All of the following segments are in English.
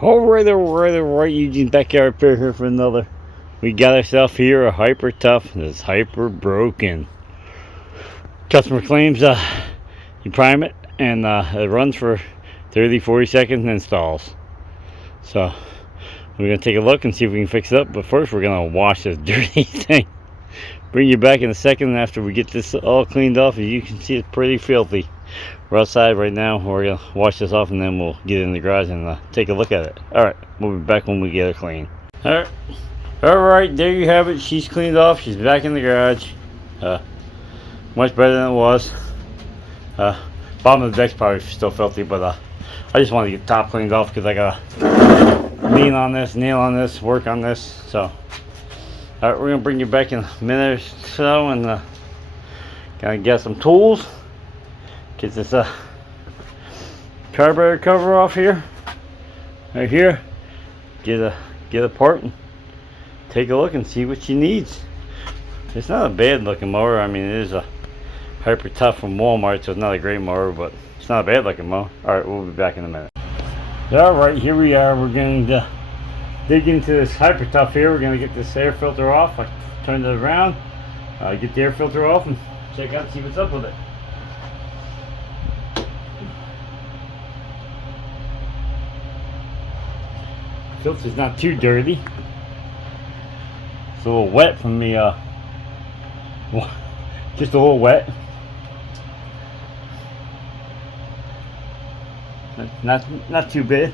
Alright, Eugene's backyard repair here for another. We got ourselves here a Hyper Tuff that's hyper broken. Customer claims you prime it and it runs for 30-40 seconds and installs. So we're gonna take a look and see if we can fix it up, but first we're gonna wash this dirty thing. Bring you back in a second after we get this all cleaned off. As you can see, it's pretty filthy. We're outside right now. We're gonna wash this off and then we'll get in the garage and take a look at it. Alright, we'll be back when we get it clean. Alright, there you have it. She's cleaned off. She's back in the garage. Much better than it was. Bottom of the deck's probably still filthy, but I just want to get top cleaned off because I gotta lean on this, nail on this, work on this. So alright, we're gonna bring you back in a minute or so and gotta get some tools. Get this carburetor cover off here, right here. Get a part and take a look and see what she needs. It's not a bad looking mower. I mean, it is a Hyper Tuff from Walmart, so it's not a great mower, but it's not a bad looking mower. All right, we'll be back in a minute. All right, here we are. We're going to dig into this Hyper Tuff here. We're going to get this air filter off. I turned it around, get the air filter off, and check out and see what's up with it. Filter's not too dirty. It's a little wet from the just a little wet. Not too bad.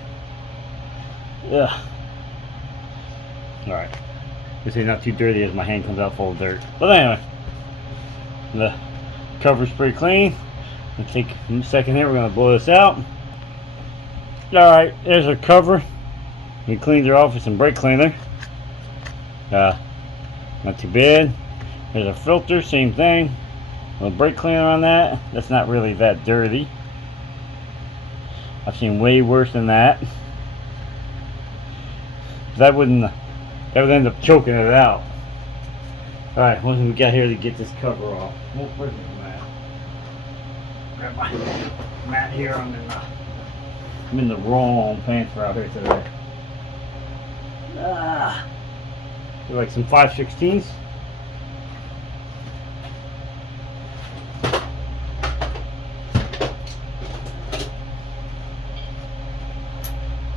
Yeah. All right. I say not too dirty as my hand comes out full of dirt. But anyway, the cover's pretty clean. Let's take a second here. We're gonna blow this out. All right. There's our cover. We cleaned her off with some brake cleaner. Not too bad. There's a filter, same thing. A little brake cleaner on that. That's not really that dirty. I've seen way worse than that. That would end up choking it out. Alright, what do we got here to get this cover off? We'll bring the mat. Grab my mat here. I'm in the wrong pants for out here today. Like some 5/16s.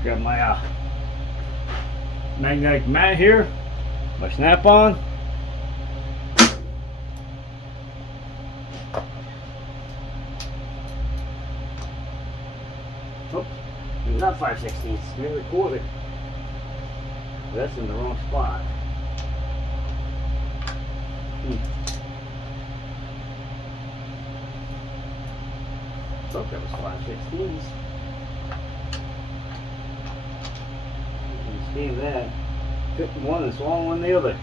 Got my magnetic mat here, my snap-on. Oh, not 5/16s, maybe a quarter. That's in the wrong spot. Thought that was 5/16s. You see that? Fit one and swallow one the other.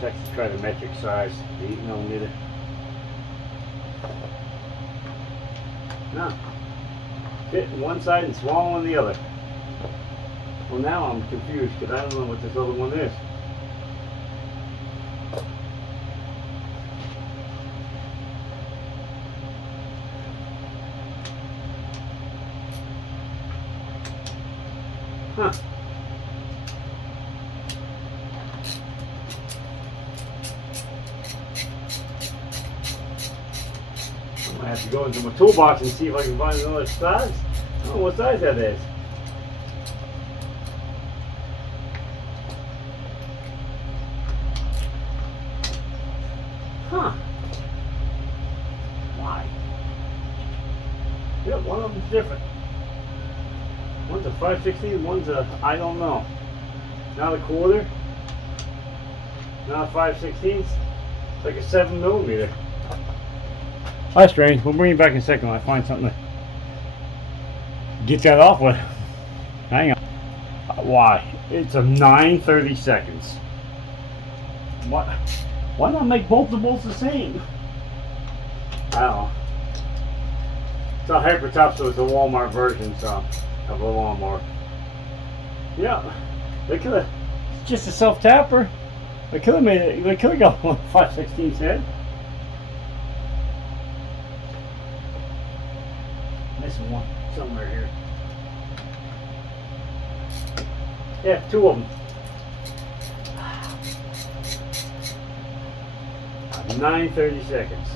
Check to try the metric size, the 8mm. No. Fit one side and swallow on the other. Well, now I'm confused because I don't know what this other one is. Huh. I have to go into my toolbox and see if I can find another size. I don't know what size that is. Huh. Why? Yep, one of them's different. One's a 5/16, one's a, I don't know. Not a quarter. Not a 5/16. It's like a 7mm. That's strange. We'll bring you back in a second when I find something to get that off with. Hang on. Why? It's a 9/30 seconds. What? Why not make both the bolts the same? I don't know. It's a Hyper Tuff, so it's a Walmart version of a lawnmower. Yeah, they could have just a self tapper. They could have made it. They could have got one 5/16 head. missing one somewhere here. Yeah, two of them. 9:30 seconds.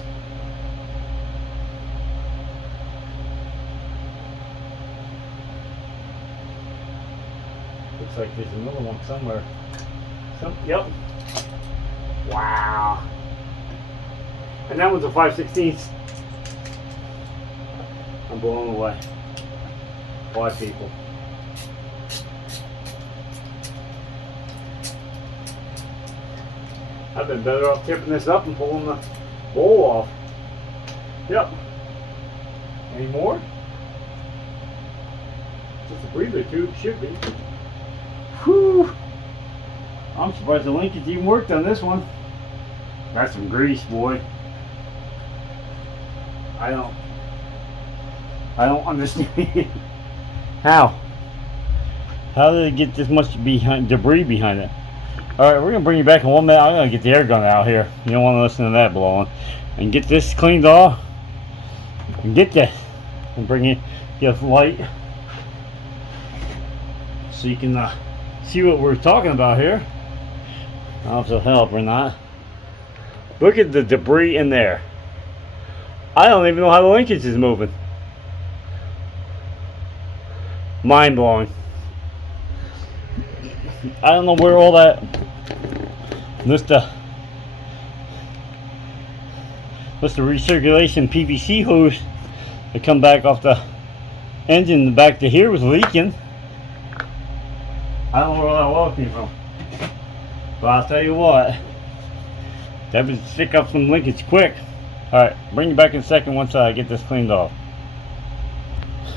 Looks like there's another one somewhere. Yep. Wow. And that one's a 5/16. I'm blown away. Why, people? I've been better off tipping this up and pulling the bowl off. Yep. Any more? Just a breather tube, should be. Whew. I'm surprised the linkage even worked on this one. That's some grease, boy. I don't understand. How did it get this much debris behind it? Alright, we're gonna bring you back in 1 minute. I'm gonna get the air gun out here. You don't want to listen to that blowing. And get this cleaned off. And get this. And bring you a light. So you can see what we're talking about here. I don't know if it'll help or not. Look at the debris in there. I don't even know how the linkage is moving. Mind blowing. I don't know where all that This the recirculation PVC hose that come back off the engine back to here was leaking. I don't know where all that oil came from. But I'll tell you what, that would stick up some linkage quick. Alright, bring you back in a second once I get this cleaned off.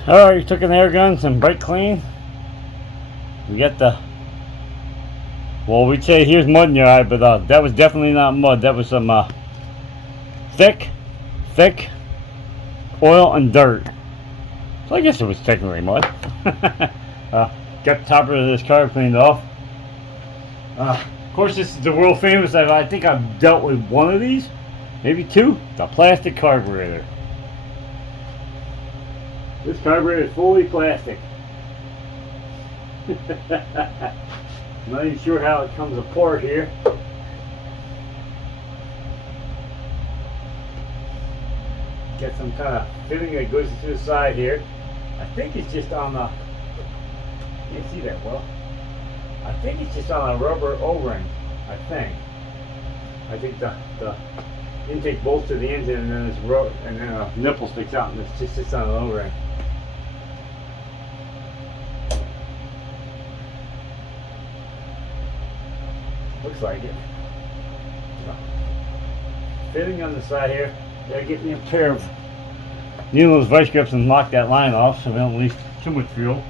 Alright, you took an air gun, some brake clean. We got the, well, we'd say here's mud in your eye, but that was definitely not mud. That was some thick oil and dirt. So I guess it was technically mud. Got the topper of this car cleaned off. Of course, this is the world famous. I think I've dealt with one of these, maybe two. The plastic carburetor. This carburetor is fully plastic. Not even sure how it comes apart here. Got some kind of fitting that goes to the side here. I think it's just on the, can't see that well. I think it's just on a rubber O-ring. I think the intake bolts to the engine, and then and then a nipple sticks out, and it's just sits on an O-ring. Looks like it. Fitting on the side here. Gotta get me a pair of those vice grips and lock that line off so we don't waste too much fuel.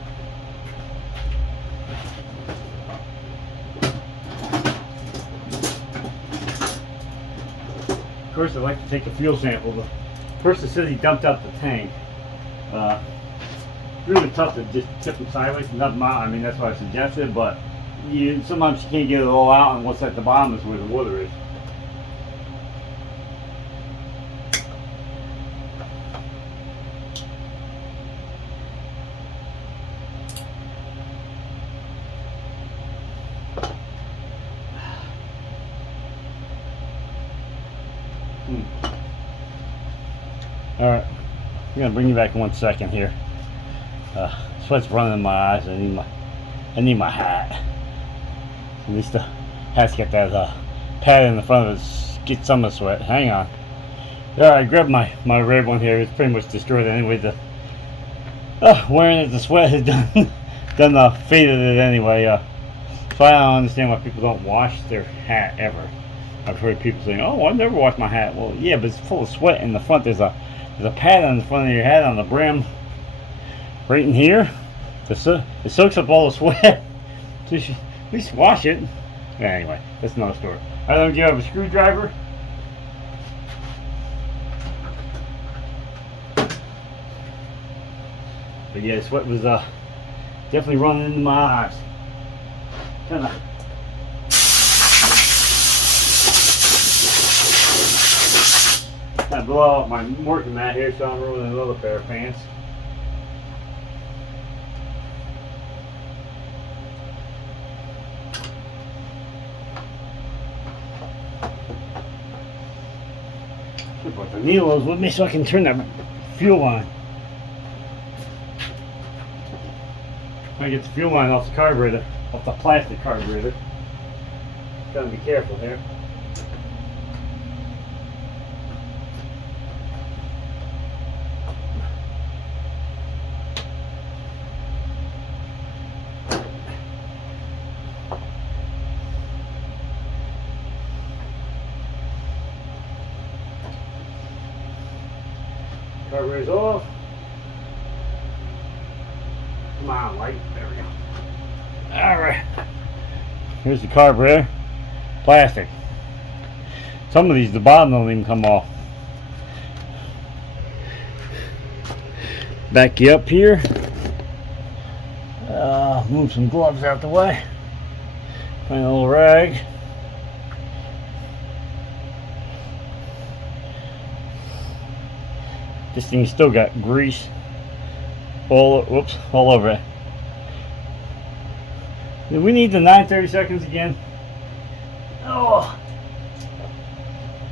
Of course, I'd like to take a fuel sample. The person says he dumped out the tank. Really tough to just tip them sideways and dump them out. I mean, that's what I suggested, but sometimes you can't get it all out, and what's at the bottom is where the water is. Alright, I'm going to bring you back in 1 second here. Sweat's running in my eyes. I need my hat. At least the hat's got that pad in the front of it. Get some of the sweat. Hang on. Alright, I grabbed my red one here. It's pretty much destroyed anyway. Wearing it, the sweat has done faded it anyway. So I don't understand why people don't wash their hat ever. I've heard people saying, "Oh, I've never washed my hat." Well, yeah, but it's full of sweat in the front. There's a pad on the front of your hat on the brim, right in here. It soaks up all the sweat. So you should at least wash it. Yeah, anyway, that's another story. I don't give you have a screwdriver. But yeah, the sweat was definitely running into my eyes. Kind of. I blow out my working mat here, so I'm ruining another pair of pants. Should put the needles with me so I can turn that fuel on. I get the fuel line off the carburetor, off the plastic carburetor. Gotta be careful here. Carburetor's off. Come on, light. There we go. Alright. Here's the carburetor. Plastic. Some of these, the bottom don't even come off. Back you up here. Move some gloves out the way. Find a little rag. This thing's still got grease all over it. Do we need the 9/32 again? Oh,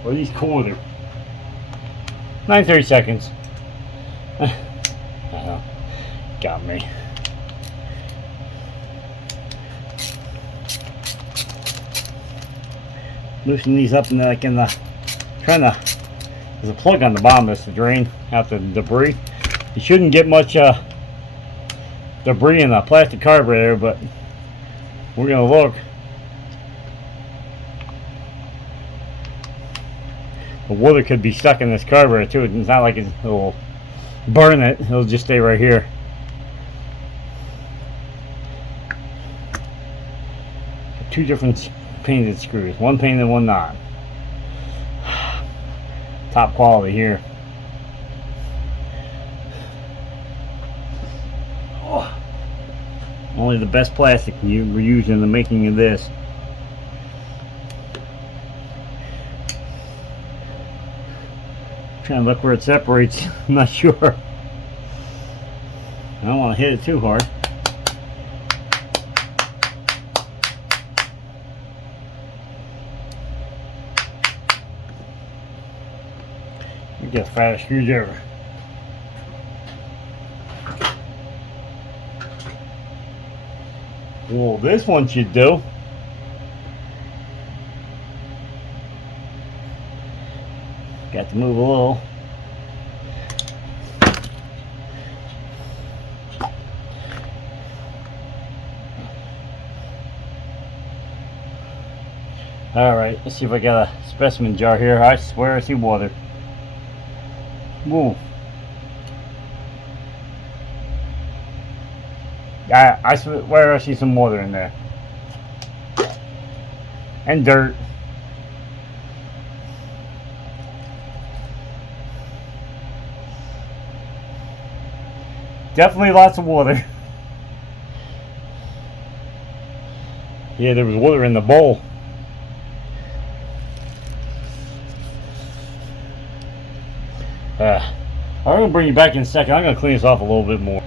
well, these quarter 9/32. Oh, got me. Loosen these up and like in the trying to. There's a plug on the bottom that's to drain out the debris. You shouldn't get much debris in the plastic carburetor, but we're gonna look. The water could be stuck in this carburetor too. It's not like it'll burn it. It'll just stay right here. Two different painted screws. One painted, one not. Top quality here. Oh, only the best plastic you were using in the making of this. Trying to look where it separates. I'm not sure. I don't want to hit it too hard. Get a fat screwdriver. Well, this one should do. Got to move a little. Alright, let's see if I got a specimen jar here. I swear I see water. Whoa. I swear I see some water in there. And dirt. Definitely lots of water. Yeah, there was water in the bowl. I'm going to bring you back in a second. I'm going to clean this off a little bit more.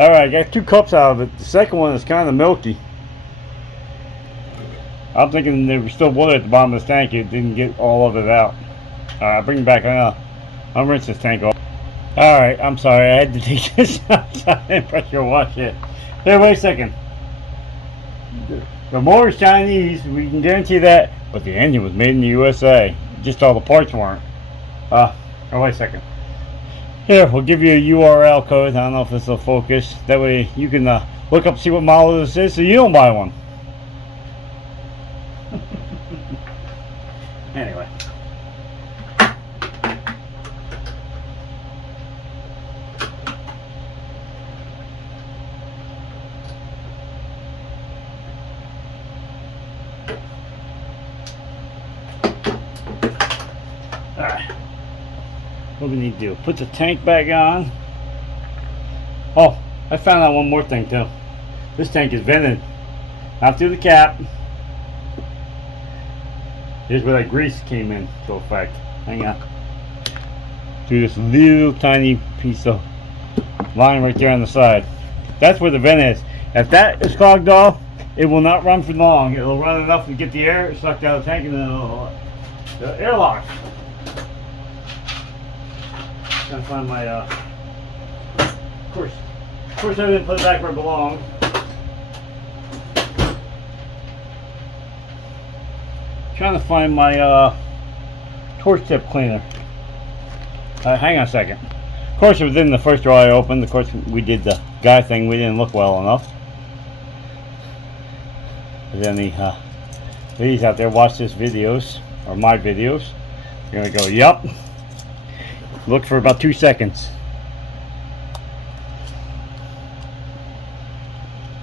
Alright, I got 2 cups out of it. The second one is kind of milky. I'm thinking there was still water at the bottom of the tank. It didn't get all of it out. Alright, bring it back. I'll rinse this tank off. Alright, I'm sorry. I had to take this outside and pressure wash it. Here, wait a second. The motor's Chinese, we can guarantee that, but the engine was made in the USA. Just all the parts weren't. Oh, wait a second. Here, we'll give you a URL code. I don't know if this will focus. That way you can look up, see what model this is, so you don't buy one. Anyway. Alright. What we need to do? Put the tank back on. Oh, I found out one more thing too. This tank is vented. Not through the cap. Here's where that grease came into effect. Hang on. Through this little tiny piece of line right there on the side. That's where the vent is. If that is clogged off, it will not run for long. It'll run enough to get the air sucked out of the tank and then it'll airlock. Trying to find my of course I didn't put it back where it belongs. Trying to find my torch tip cleaner. Hang on a second. Of course, it was in the first drawer I opened. Of course, we did the guy thing. We didn't look well enough. But then the ladies out there watch this videos or my videos. You're gonna go, yup. Look for about 2 seconds.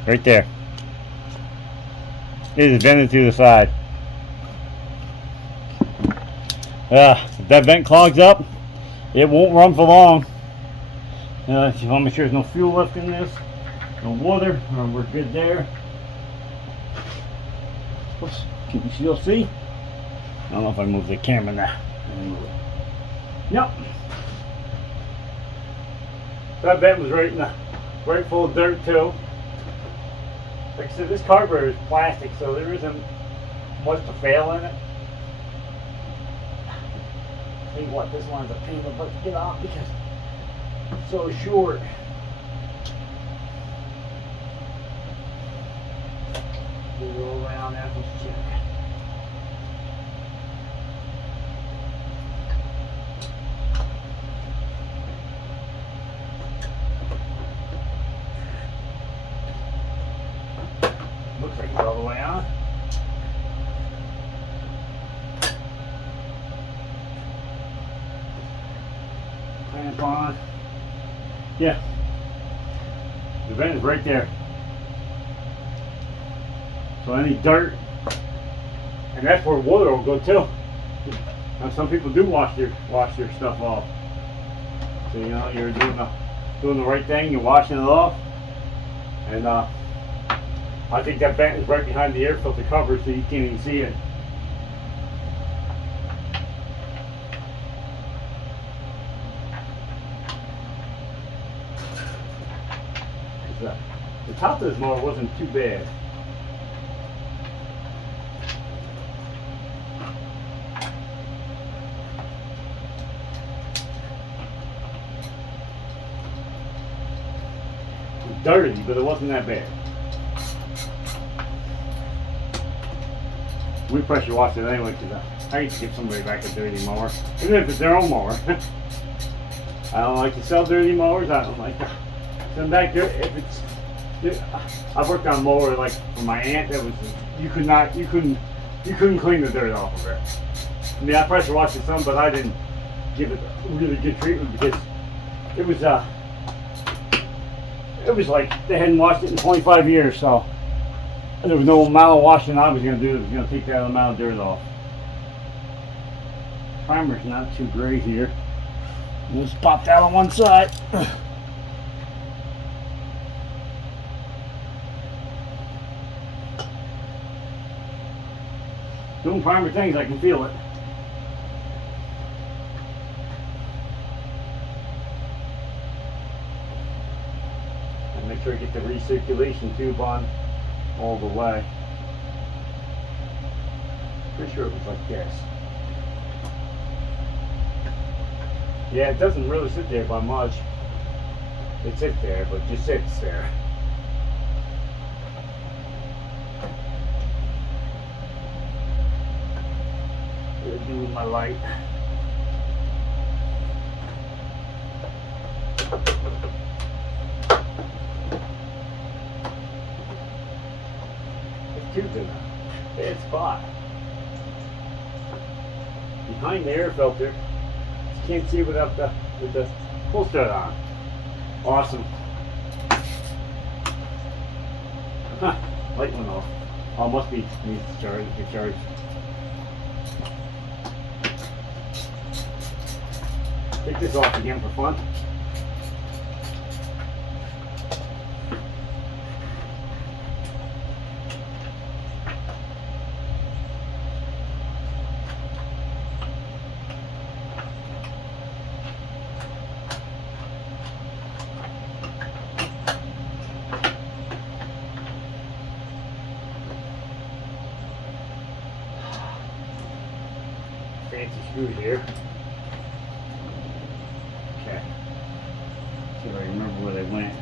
Right there. It is vented to the side. If that vent clogs up, it won't run for long. Just want to make sure there's no fuel left in this, no water, we're good there. Oops, can you still see? I don't know if I move the camera now. Yep. That vent was right full of dirt too. Like I said, this carburetor is plastic, so there isn't much to fail in it. Tell you what, this one's a pain in the butt to get off because it's so short. We'll roll around after this check. Looks like it's all the way on. Clamp on. Yeah. The vent is right there. So any dirt, and that's where water will go too. Now some people do wash their stuff off. So you know you're doing the right thing. You're washing it off, and I think that vent is right behind the air filter cover, so you can't even see it. The top of this motor wasn't too bad. It was dirty, but it wasn't that bad. We pressure washed it anyway because I hate to give somebody back a dirty mower, even if it's their own mower. I don't like to sell dirty mowers. I don't like to send back dirt. If it's, I've worked on a mower like for my aunt. That was you couldn't clean the dirt off of it. I mean, I pressure washed it some, but I didn't give it really good treatment because it was like they hadn't washed it in 25 years, so. There was no amount of washing I was going to do that was going to take that amount of dirt off. Primer's not too great here. Just pop that on one side. Doing primer things, I can feel it. And sure I get the recirculation tube on all the way. Pretty sure it was like this. Yeah, it doesn't really sit there by much. It sits there, but just sits there. What do I do with my light? It's too good. Bad spot. Behind the air filter. You can't see without with the pull stud on. Awesome. Huh, light went off. Oh, must be needs to charge. Get charged. Take this off again for fun. Fancy screw here. Okay. See if I remember where they went.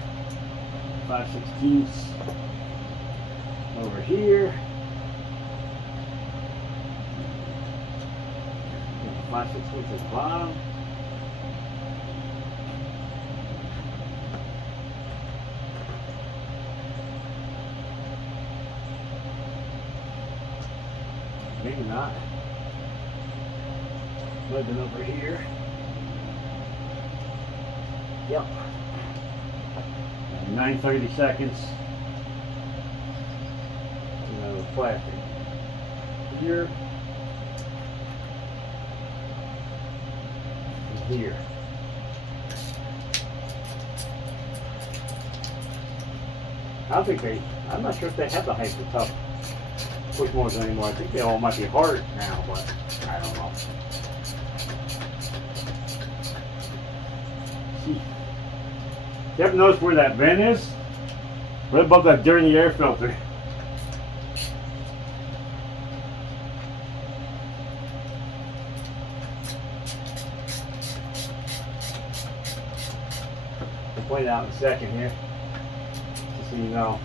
5/16 over here. 5/16 at the bottom. Maybe not. Living over here. Yep. 9:30 seconds. Another plastic. Here. And here. I'm not sure if they have the Hyper Tuff push motors anymore. I think they all might be hard now, but I don't know. You ever notice where that vent is? Right above that dirty air filter. I'll point it out in a second here, just so you know.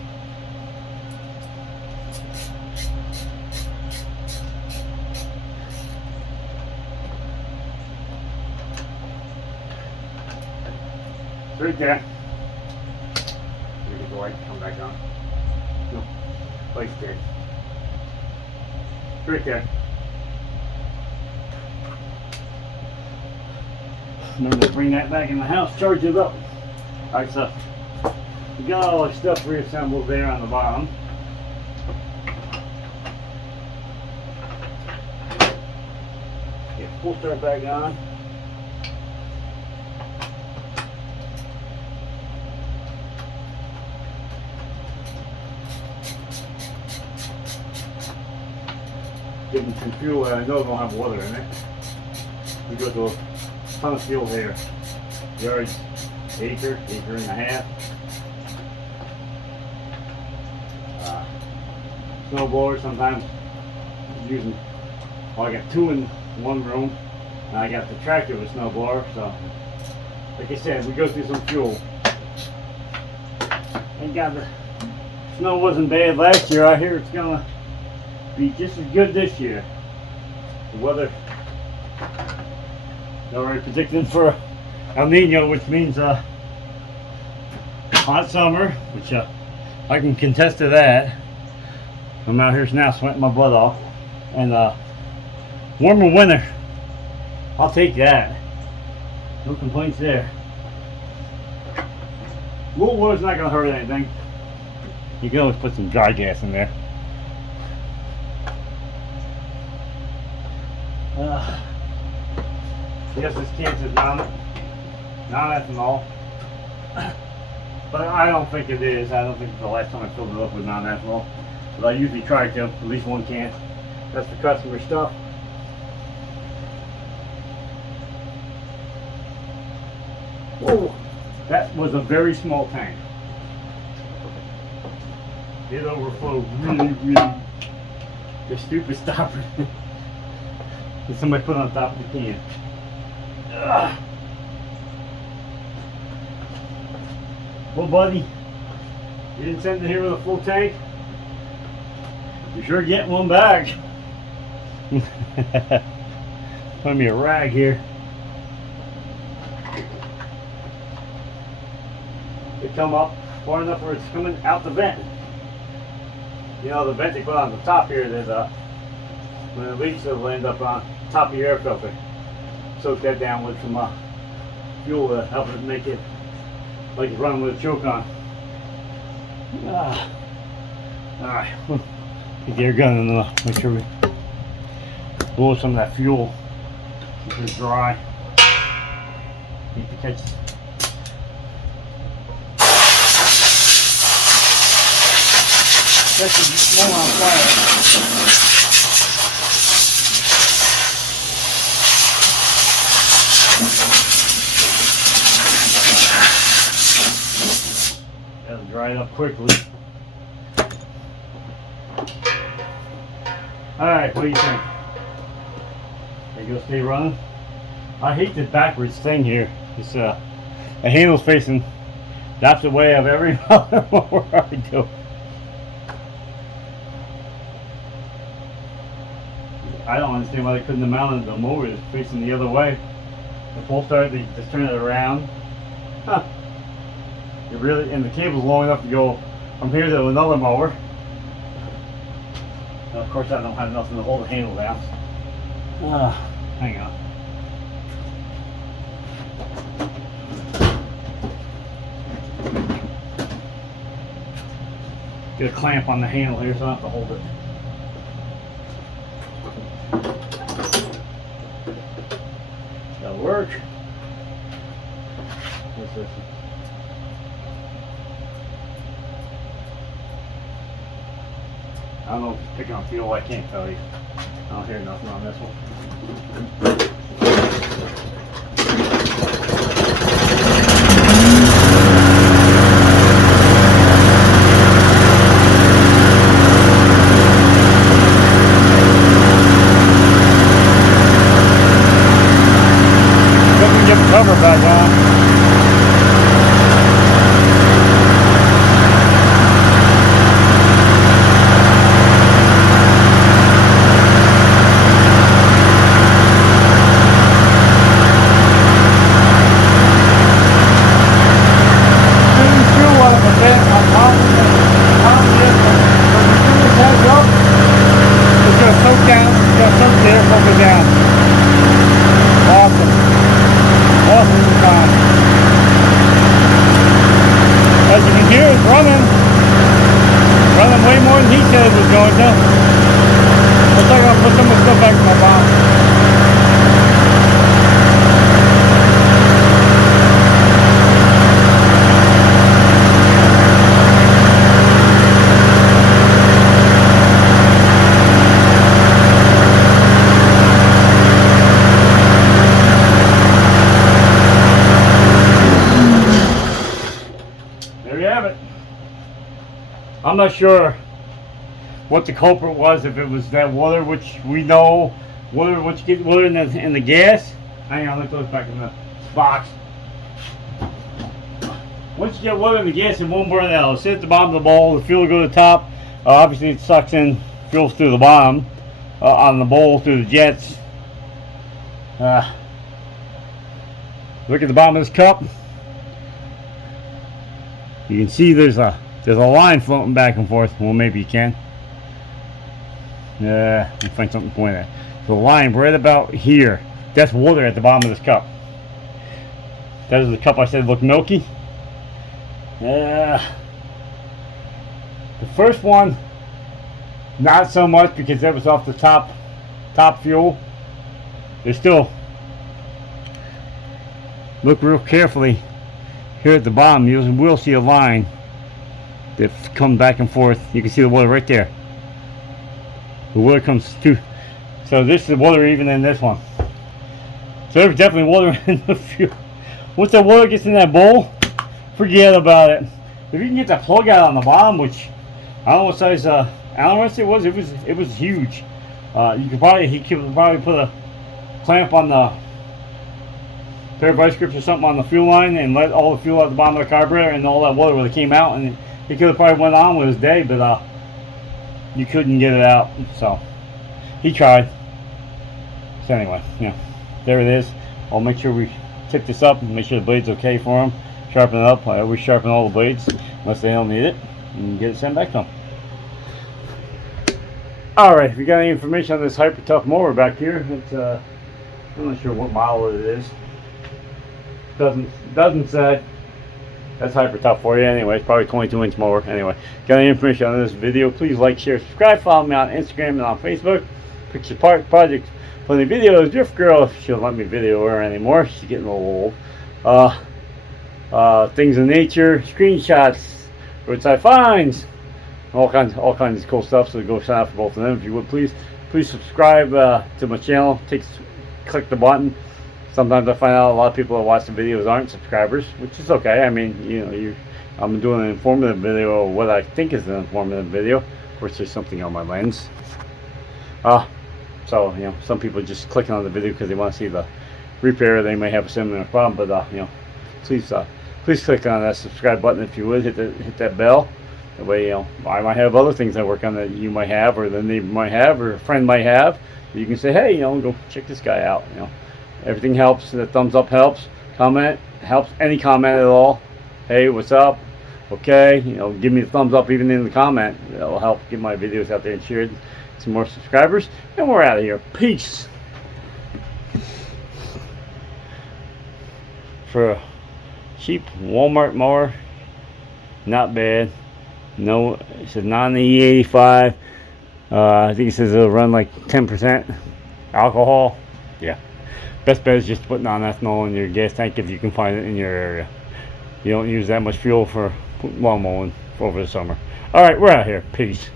It's right there. The light come back on. No, light's there. Right there. Remember to bring that back in the house, charge it up. Alright, so we got all our stuff reassembled there on the bottom. Get full start back on. Getting some fuel that I know don't have water in it. We go to a ton of fuel here. Yards, acre and a half. Snowblower sometimes using, well, I got two in one room, and I got the tractor with snowblower, so like I said, we go through some fuel. Thank God the snow wasn't bad last year. I hear it's gonna be just as good this year. The weather, they're already predicting for El Nino, which means hot summer, which I can contest to that. I'm out here now sweating my butt off, and warmer winter. I'll take that. No complaints there. Wool water's not gonna hurt anything. You can always put some dry gas in there. Yes, this can is non-ethanol, but I don't think it is. I don't think it's the last time I filled it up with non-ethanol, but I usually try to, at least one can. That's the customer stuff. Whoa, that was a very small tank. It overflowed really. The stupid stopper that somebody put on top of the can. Ugh. Well, buddy, you didn't send it here with a full tank. You're sure getting one back. Find me a rag here. They come up far enough where it's coming out the vent. You know, the vent they put on the top here, there's a, when it leaks, it'll end up on top of your air filter. Soak that down with some fuel to help it make it like it's running with a choke on. Alright, get the air gun and make sure we blow some of that fuel. Keep it dry. Need to catch. Set the one on fire. That'll dry it up quickly. Alright, what do you think? Are you gonna stay running? I hate this backwards thing here. It's the handle's facing the opposite way of every mower I do. I don't understand why they couldn't have mounted the mower facing the other way. The pole started, they just turn it around. Huh. It really, and the cable's long enough to go from here to another mower. Now, of course, I don't have nothing to hold the handle down. Hang on. Get a clamp on the handle here so I don't have to hold it. That'll work. What's this? I don't know if it's picking up fuel, I can't tell you. I don't hear nothing on this one. Get the cover back on. As you can hear, it's running way more than he said it was going to. Looks like I'll put some of the stuff back in my box. I'm not sure what the culprit was, if it was that water, which we know, water, once you get water in the gas, hang on, let's throw this back in the box. Once you get water in the gas, it won't burn out. It'll sit at the bottom of the bowl, the fuel will go to the top. Obviously it sucks in fuel through the bottom, on the bowl through the jets. Look at the bottom of this cup. You can see there's a line floating back and forth. Well, maybe you can. Let me find something to point at. The line right about here. That's water at the bottom of this cup. That is the cup I said looked milky. The first one, not so much, because that was off the top fuel. There's still, look real carefully here at the bottom. You will see a line that comes back and forth. You can see the water right there. The water comes through. So this is the water even in this one. So there's definitely water in the fuel. Once the water gets in that bowl, forget about it. If you can get the plug out on the bottom, which I don't know what size Allen wrench it was. It was huge. He could probably put a clamp on the pair of vice grips or something on the fuel line and let all the fuel out the bottom of the carburetor, and all that water would have came out, and he could have probably went on with his day, but you couldn't get it out. So he tried. So anyway, yeah, there it is. I'll make sure we tip this up and make sure the blade's okay for him. Sharpen it up. I always sharpen all the blades unless they don't need it, and get it sent back to them. Alright, if you got any information on this Hyper Tuff mower back here, it's I'm not sure what model it is. Doesn't say. That's Hyper Tuff for you anyway. It's probably 22-inch mower. Anyway, got any information on this video, please like, share, subscribe, follow me on Instagram and on Facebook. Picture Park Project, plenty of videos. Drift Girl, she don't let me video her anymore. She's getting a little old. Things in nature, screenshots, roadside finds, all kinds of cool stuff. So go sign up for both of them if you would, please. Please subscribe to my channel. Click the button. Sometimes I find out a lot of people that watch the videos aren't subscribers, which is okay. I mean, you know, I'm doing an informative video, or what I think is an informative video. Of course, there's something on my lens. So you know, some people just clicking on the video because they want to see the repair. They may have a similar problem, but you know, please click on that subscribe button if you would. Hit that bell. That way, you know, I might have other things I work on that you might have, or the neighbor might have, or a friend might have. You can say, hey, you know, go check this guy out. You know, everything helps. The thumbs up helps. Comment helps. Any comment at all. Hey, what's up? Okay, you know, give me the thumbs up even in the comment. It'll help get my videos out there and shared. Some more subscribers, and we're out of here. Peace. For a cheap Walmart mower, not bad. No, it says non-E85. I think it says it'll run like 10% alcohol. Yeah, best bet is just putting on ethanol in your gas tank if you can find it in your area. You don't use that much fuel for lawn mowing over the summer. All right, we're out here. Peace.